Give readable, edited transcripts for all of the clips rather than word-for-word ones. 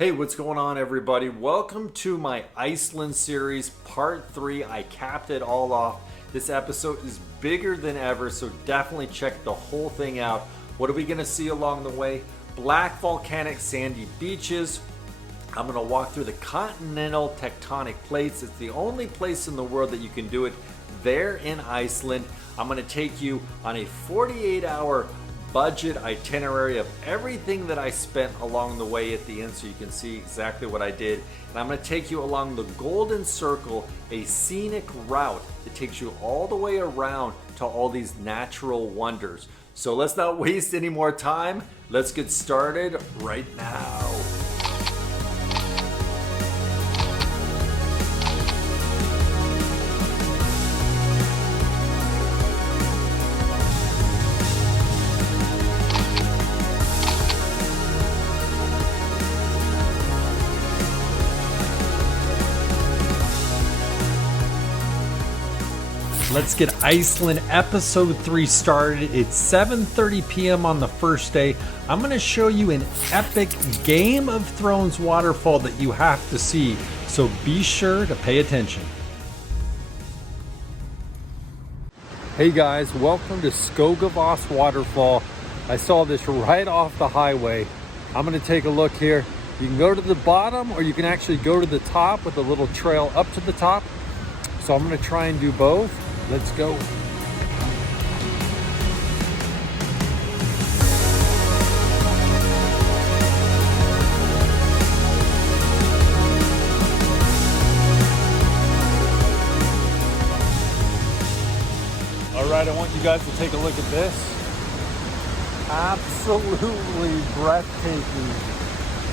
Hey, what's going on, everybody? Welcome to my Iceland series, part 3. I capped it all off. This episode is bigger than ever, so definitely check the whole thing out. What are we going to see along the way? Black volcanic sandy beaches. I'm going to walk through the continental tectonic plates. It's the only place in the world that you can do it there in Iceland. I'm going to take you on a 48-hour budget itinerary of everything that I spent along the way at the end, so you can see exactly what I did. And I'm going to take you along the Golden Circle, a scenic route that takes you all the way around to all these natural wonders. So let's not waste any more time. Let's get started right now. Let's get Iceland episode 3 started. It's 7:30 p.m. on the first day. I'm going to show you an epic Game of Thrones waterfall that you have to see, so be sure to pay attention. Hey guys, welcome to Skogafoss Waterfall. I saw this right off the highway. I'm going to take a look here. You can go to the bottom, or you can actually go to the top with a little trail up to the top. So I'm going to try and do both. Let's go. All right, I want you guys to take a look at this. Absolutely breathtaking.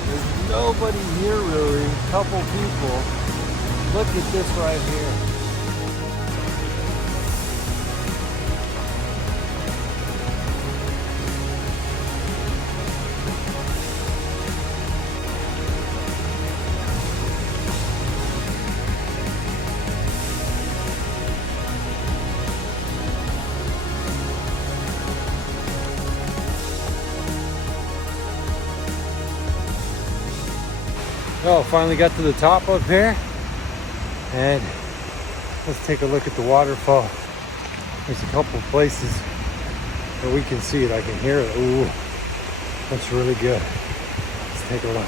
There's nobody here really, a couple people. Look at this right here. Oh, finally got to the top up here, and let's take a look at the waterfall. There's a couple places where we can see it. I can hear it. Ooh, that's really good. Let's take a look.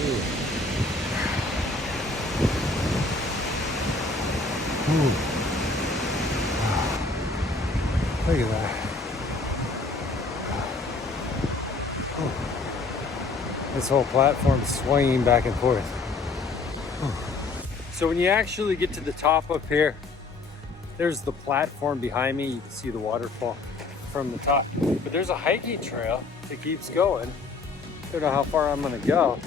Ooh. Ooh. Look at that. This whole platform is swinging back and forth. So when you actually get to the top up here, there's the platform behind me. You can see the waterfall from the top. But there's a hiking trail that keeps going. I don't know how far I'm gonna go,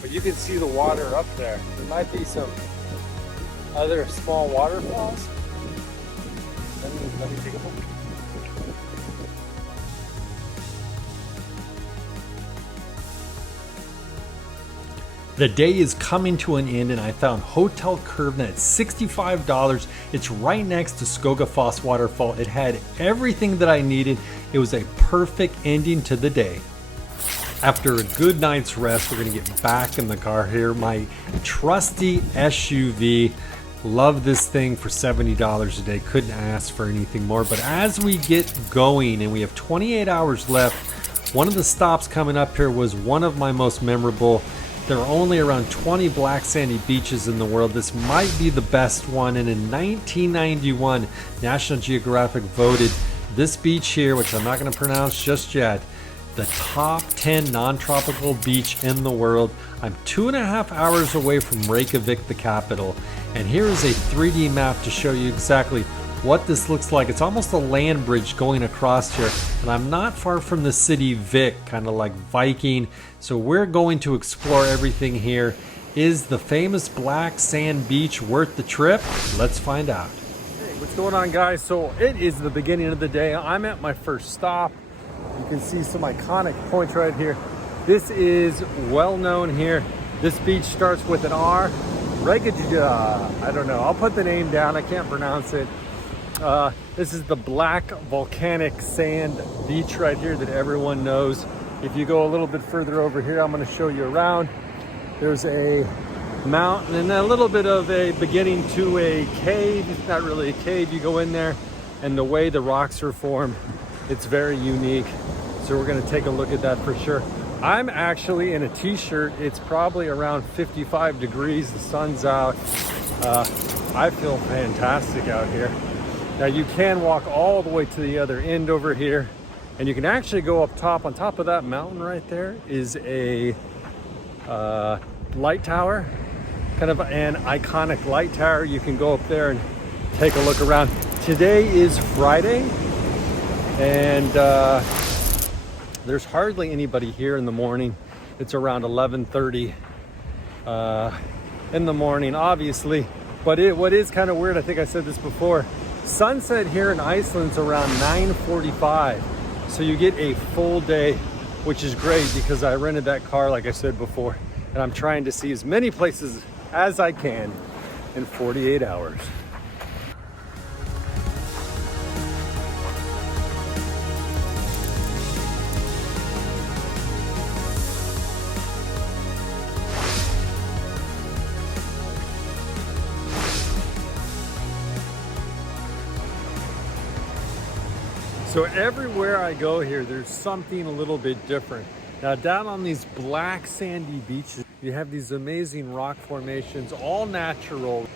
but you can see the water up there. There might be some other small waterfalls. Let me take a look. The day is coming to an end, and I found Hotel Curvin at $65. It's right next to Skogafoss Waterfall. It had everything that I needed. It was a perfect ending to the day. After a good night's rest, we're gonna get back in the car here. My trusty SUV. Love this thing for $70 a day. Couldn't ask for anything more. But as we get going, and we have 28 hours left, one of the stops coming up here was one of my most memorable. There are only around 20 black sandy beaches in the world. This might be the best one, and in 1991, National Geographic voted this beach here, which I'm not going to pronounce just yet, the top 10 non-tropical beach in the world. I'm 2.5 hours away from Reykjavik, the capital, and here is a 3D map to show you exactly what this looks like. It's almost a land bridge going across here, and I'm not far from the city Vik, kind of like Viking. So we're going to explore everything here. Is the famous black sand beach worth the trip? Let's find out. Hey, what's going on, guys? So it is the beginning of the day. I'm at my first stop. You can see some iconic points right here. This is well known here. This beach starts with an R. Reykjavik, I don't know. I'll put the name down. I can't pronounce it. This is the black volcanic sand beach right here that everyone knows. If you go a little bit further over here, I'm going to show you around. There's a mountain and a little bit of a beginning to a cave. It's not really a cave. You go in there, and the way the rocks are formed, it's very unique. So we're going to take a look at that for sure. I'm actually in a t-shirt. It's probably around 55 degrees. The sun's out. I feel fantastic out here. Now you can walk all the way to the other end over here, and you can actually go up top. On top of that mountain right there is a light tower, kind of an iconic light tower. You can go up there and take a look around. Today is Friday, and there's hardly anybody here in the morning. It's around 11:30 in the morning, obviously. But what is kind of weird, I think I said this before, sunset here in Iceland is around 9:45. So you get a full day, which is great because I rented that car, like I said before, and I'm trying to see as many places as I can in 48 hours. So everywhere I go here, there's something a little bit different. Now down on these black sandy beaches, you have these amazing rock formations, all natural,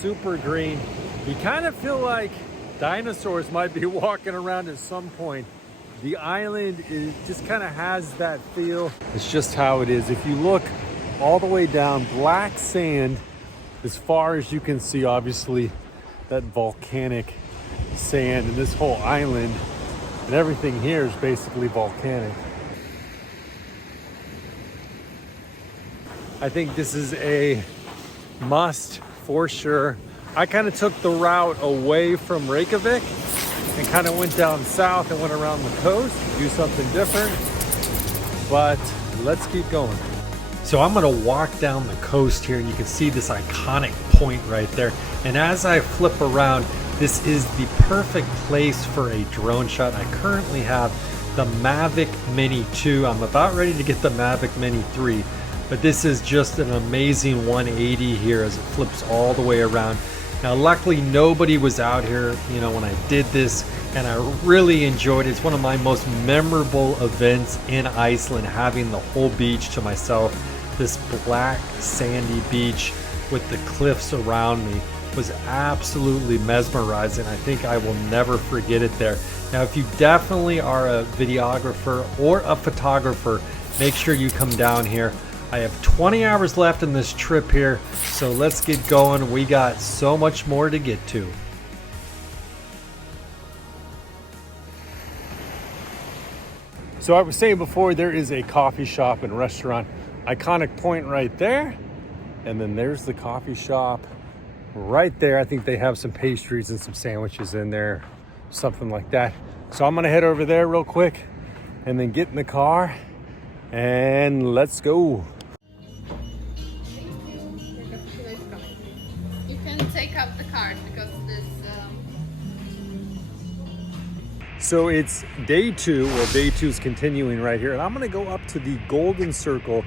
super green. You kind of feel like dinosaurs might be walking around at some point. The island just kind of has that feel. It's just how it is. If you look all the way down, black sand, as far as you can see, obviously that volcanic sand, and this whole island and everything here is basically volcanic. I think this is a must for sure. I kind of took the route away from Reykjavik and kind of went down south and went around the coast to do something different, but let's keep going. So I'm going to walk down the coast here, and you can see this iconic point right there. And as I flip around, this is the perfect place for a drone shot. I currently have the Mavic Mini 2. I'm about ready to get the Mavic Mini 3, but this is just an amazing 180 here as it flips all the way around. Now, luckily nobody was out here, when I did this, and I really enjoyed it. It's one of my most memorable events in Iceland, having the whole beach to myself. This black sandy beach with the cliffs around me was absolutely mesmerizing. I think I will never forget it there. Now, if you definitely are a videographer or a photographer, make sure you come down here. I have 20 hours left in this trip here, so let's get going. We got so much more to get to. So I was saying before, there is a coffee shop and restaurant, iconic point right there, and then there's the coffee shop right there. I think they have some pastries and some sandwiches in there, something like that. So I'm gonna head over there real quick and then get in the car and let's go. You can take out the card because this So it's day 2. Well, day 2 is continuing right here, and I'm gonna go up to the Golden Circle,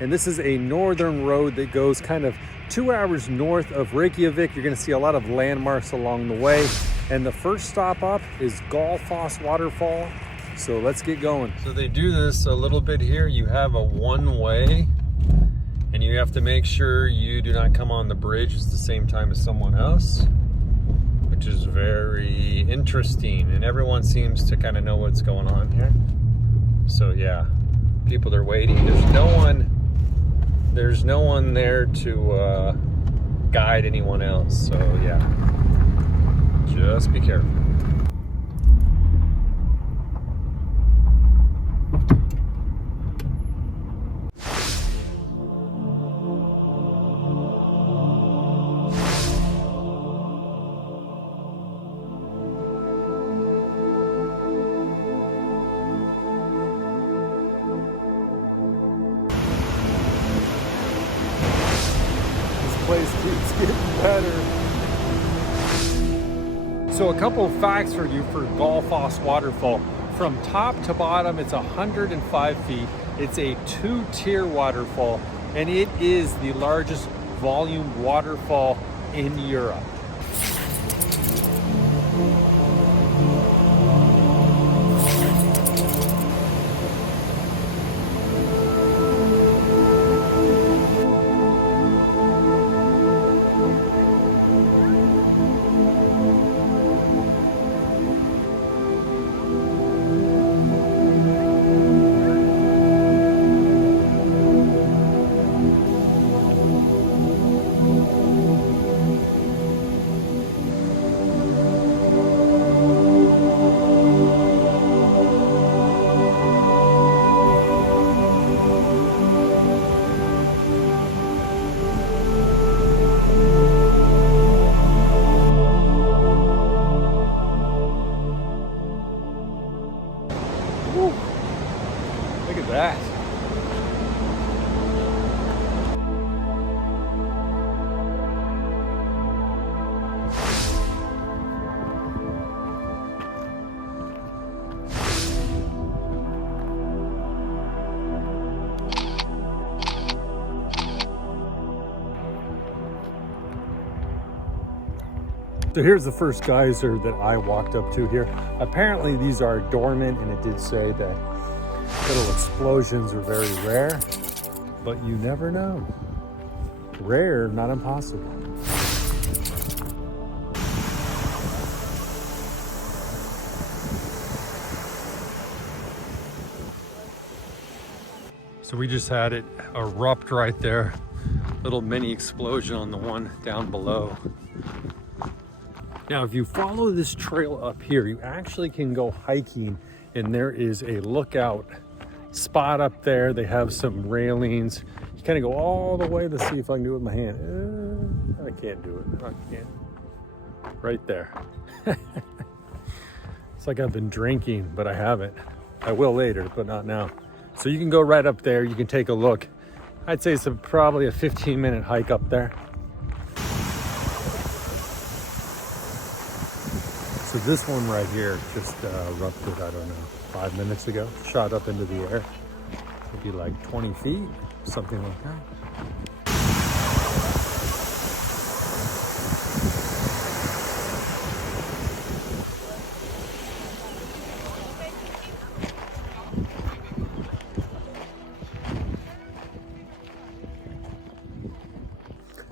and this is a northern road that goes kind of 2 hours north of Reykjavik. You're gonna see a lot of landmarks along the way. And the first stop up is GULFOSS Waterfall. So let's get going. So they do this a little bit here. You have a one-way, and you have to make sure you do not come on the bridge at the same time as someone else, which is very interesting. And everyone seems to kind of know what's going on here. So yeah, people are waiting. There's no one there to guide anyone else. So yeah, just be careful. Place keeps getting better. So a couple of facts for you for GULFOSS Waterfall. From top to bottom, it's 105 feet. It's a 2-tier waterfall, and it is the largest volume waterfall in Europe. Look at that. So here's the first geyser that I walked up to here. Apparently these are dormant, and it did say that little explosions are very rare, but you never know. Rare, not impossible. So we just had it erupt right there. Little mini explosion on the one down below. Now, if you follow this trail up here, you actually can go hiking, and there is a lookout spot up there. They have some railings. You kind of go all the way. Let's see if I can do it with my hand. I can't do it. I can't. Right there. It's like I've been drinking, but I haven't. I will later, but not now. So you can go right up there. You can take a look. I'd say it's probably a 15-minute hike up there. So this one right here just erupted, I don't know, 5 minutes ago. Shot up into the air. Maybe like 20 feet, something like that.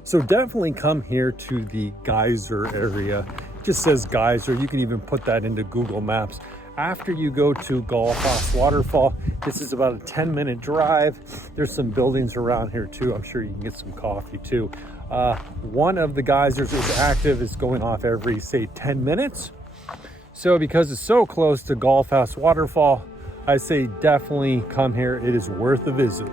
So definitely come here to the geyser area. It just says geyser. You can even put that into Google Maps. After you go to GULFOSS Waterfall, this is about a 10-minute drive. There's some buildings around here too. I'm sure you can get some coffee too. One of the geysers is active. It's going off every, say, 10 minutes. So because it's so close to GULFOSS Waterfall, I say definitely come here. It is worth a visit.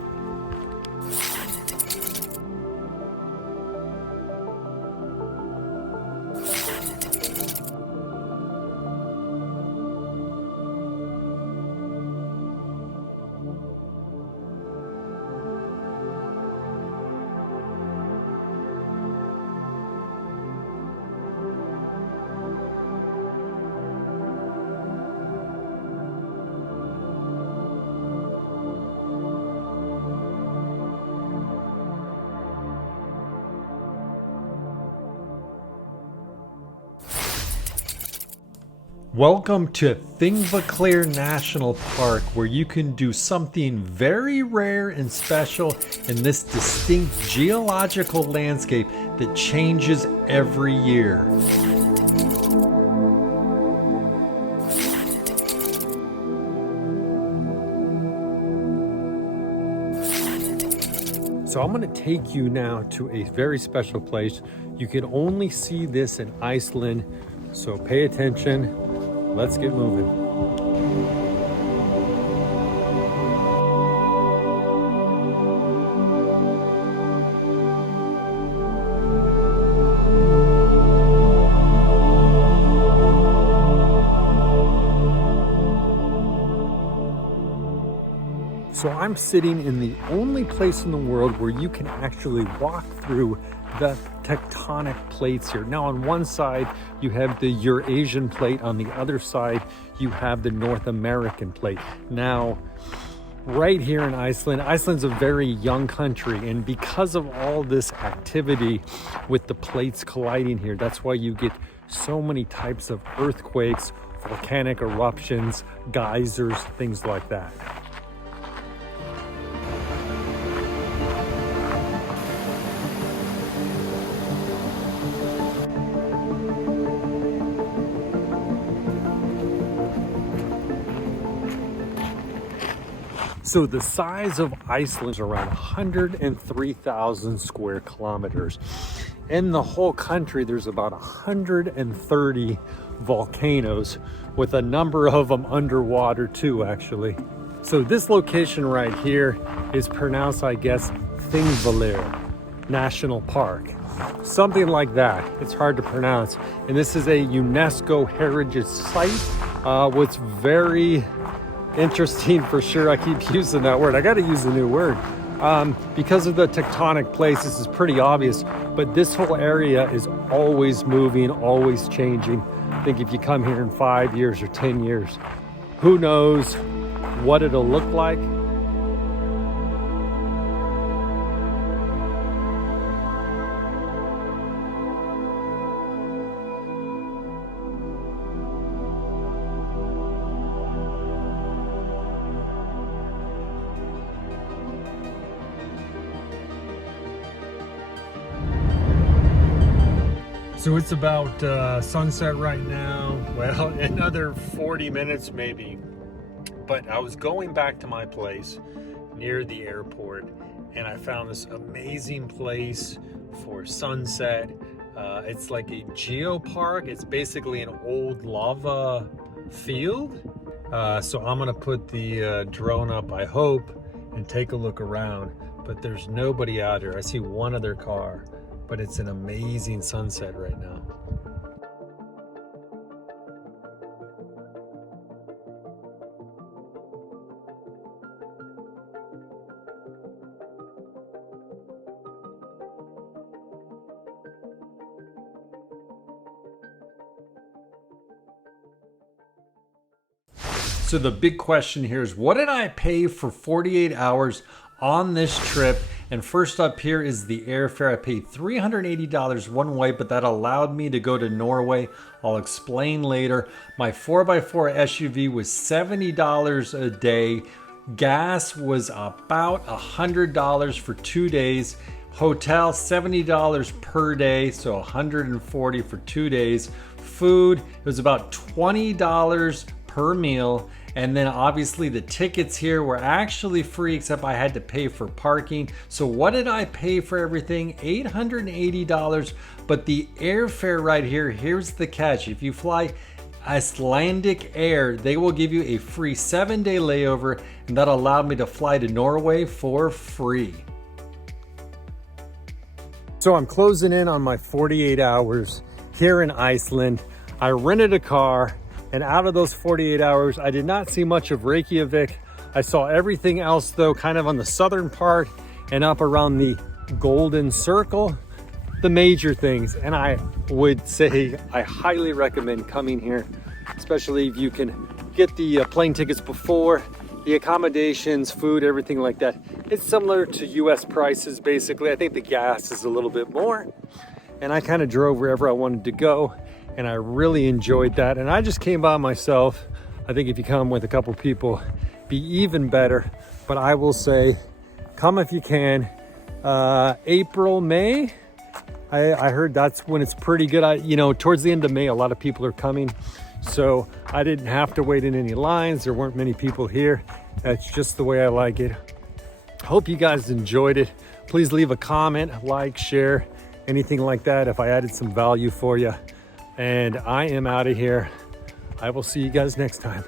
Welcome to Thingvellir National Park, where you can do something very rare and special in this distinct geological landscape that changes every year. So I'm going to take you now to a very special place. You can only see this in Iceland, so pay attention. Let's get moving. So I'm sitting in the only place in the world where you can actually walk through the tectonic plates here. Now on one side you have the Eurasian plate, on the other side you have the North American plate. Now right here in Iceland, Iceland's a very young country, and because of all this activity with the plates colliding here, that's why you get so many types of earthquakes, volcanic eruptions, geysers, things like that. So the size of Iceland is around 103,000 square kilometers. In the whole country, there's about 130 volcanoes, with a number of them underwater too, actually. So this location right here is pronounced, I guess, Thingvellir National Park. Something like that. It's hard to pronounce. And this is a UNESCO Heritage Site. What's very interesting for sure, I keep using that word, I got to use a new word, because of the tectonic plates. This is pretty obvious, but this whole area is always moving, always changing. I think if you come here in 5 years or 10 years, who knows what it'll look like. So it's about sunset right now. Well, another 40 minutes maybe. But I was going back to my place near the airport, and I found this amazing place for sunset. It's like a geopark. It's basically an old lava field. So I'm gonna put the drone up, I hope, and take a look around. But there's nobody out here. I see one other car. But it's an amazing sunset right now. So the big question here is, what did I pay for 48 hours on this trip? And first up here is the airfare. I paid $380 one way, but that allowed me to go to Norway. I'll explain later. My 4x4 SUV was $70 a day. Gas was about $100 for 2 days. Hotel, $70 per day, so $140 for 2 days. Food, it was about $20 per meal. And then obviously the tickets here were actually free, except I had to pay for parking. So what did I pay for everything? $880. But the airfare right here, here's the catch. If you fly Icelandic Air, they will give you a free 7-day layover, and that allowed me to fly to Norway for free. So I'm closing in on my 48 hours here in Iceland. I rented a car. And out of those 48 hours, I did not see much of Reykjavik. I saw everything else though, kind of on the southern part and up around the Golden Circle, the major things. And I would say I highly recommend coming here, especially if you can get the plane tickets before, the accommodations, food, everything like that. It's similar to US prices, basically. I think the gas is a little bit more. And I kind of drove wherever I wanted to go. And I really enjoyed that. And I just came by myself. I think if you come with a couple people, be even better. But I will say, come if you can. April, May, I heard that's when it's pretty good. Towards the end of May, a lot of people are coming. So I didn't have to wait in any lines. There weren't many people here. That's just the way I like it. Hope you guys enjoyed it. Please leave a comment, like, share, anything like that if I added some value for you. And I am out of here. I will see you guys next time.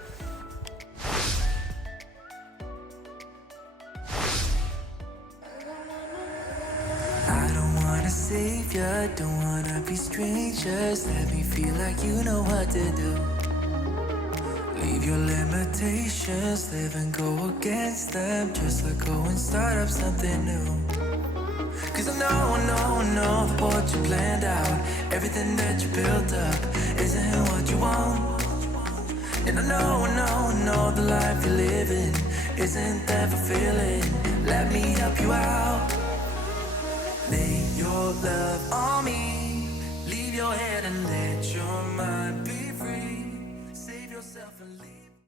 I don't wanna save ya, don't wanna be strangers. Let me feel like you know what to do. Leave your limitations, live and go against them. Just let go and start up something new. Cause I know that what you planned out, everything that you built up, isn't what you want. And I know the life you're living isn't that fulfilling. Let me help you out. Lay your love on me, leave your head and let your mind be